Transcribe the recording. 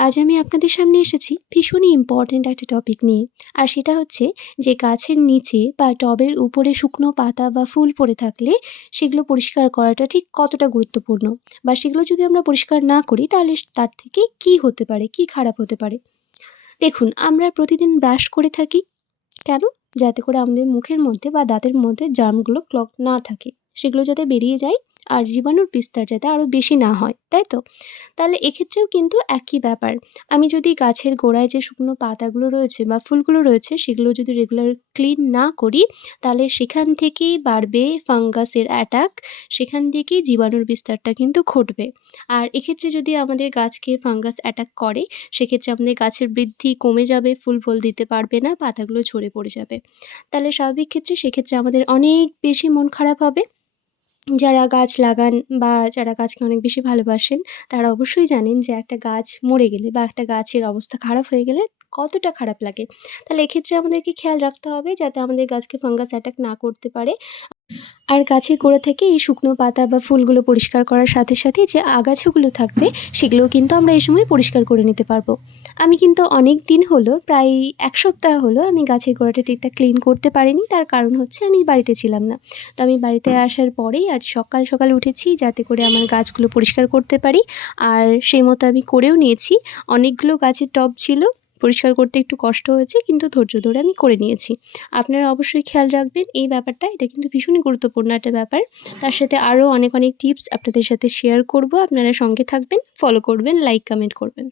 আজ আমি আপনাদের সামনে এসেছি ভীষণই ইম্পর্ট্যান্ট একটা টপিক নিয়ে। আর সেটা হচ্ছে যে গাছের নিচে বা টবের উপরে শুকনো পাতা বা ফুল পড়ে থাকলে সেগুলো পরিষ্কার করাটা ঠিক কতটা গুরুত্বপূর্ণ? বা সেগুলো যদি আমরা পরিষ্কার না করি তাহলে তার থেকে কী হতে পারে? কী খারাপ হতে পারে? দেখুন, আমরা প্রতিদিন ব্রাশ করে থাকি। কেন? যাতে করে আমাদের মুখের মধ্যে বা দাঁতের মধ্যে জার্মগুলো ক্লগ না থাকে। সেগুলো যাতে বেরিয়ে যায় আর জীবাণুর বিস্তার যাতে আরও বেশি না হয়, তাই তো? তাহলে এক্ষেত্রেও কিন্তু একই ব্যাপার। আমি যদি গাছের গোড়ায় যে শুকনো পাতাগুলো রয়েছে বা ফুলগুলো রয়েছে সেগুলো যদি রেগুলার ক্লিন না করি, তাহলে সেখান থেকেই বাড়বে ফাঙ্গাসের অ্যাটাক, সেখান থেকেই জীবাণুর বিস্তারটা কিন্তু ঘটবে। আর এক্ষেত্রে যদি আমাদের গাছকে ফাঙ্গাস অ্যাটাক করে, সেক্ষেত্রে আমাদের গাছের বৃদ্ধি কমে যাবে, ফুল-ফল দিতে পারবে না, পাতাগুলো ঝরে পড়ে যাবে। তাহলে স্বাভাবিক ক্ষেত্রে সেক্ষেত্রে আমাদের অনেক বেশি মন খারাপ হবে। যারা গাছ লাগান বা যারা গাছকে অনেক বেশি ভালোবাসেন, তারা অবশ্যই জানেন যে একটা গাছ মরে গেলে বা একটা গাছের অবস্থা খারাপ হয়ে গেলে কতটা খারাপ লাগে। তাহলে এক্ষেত্রে আমাদেরকে খেয়াল রাখতে হবে যাতে আমাদের গাছকে ফাঙ্গাস অ্যাটাক না করতে পারে। আর গাছের গোড়া থেকে এই শুকনো পাতা বা ফুলগুলো পরিষ্কার করার সাথে সাথে যে আগাছাগুলো থাকবে সেগুলোও কিন্তু আমরা এই সময় পরিষ্কার করে নিতে পারবো। আমি কিন্তু অনেক দিন হলো, প্রায় ১ সপ্তাহ হলো আমি গাছের গোড়াটা ঠিকঠাক ক্লিন করতে পারিনি। তার কারণ হচ্ছে আমি বাড়িতে ছিলাম না। তো আমি বাড়িতে আসার পরেই আজ সকাল সকাল উঠেছি যাতে করে আমার গাছগুলো পরিষ্কার করতে পারি। আর সেই মতো আমি করেও নিয়েছি। অনেকগুলো গাছের টব ছিল। পরিষ্কার করতে একটু কষ্ট হয়েছে কিন্তু ধৈর্য ধরে আমি করে নিয়েছি। আপনারা অবশ্যই খেয়াল রাখবেন এই ব্যাপারটা। এটা কিন্তু ভীষণই গুরুত্বপূর্ণ একটা ব্যাপার। তার সাথে আরও অনেক টিপস আপনাদের সাথে শেয়ার করব। আপনারা সঙ্গে থাকবেন, ফলো করবেন, লাইক, কমেন্ট করবেন।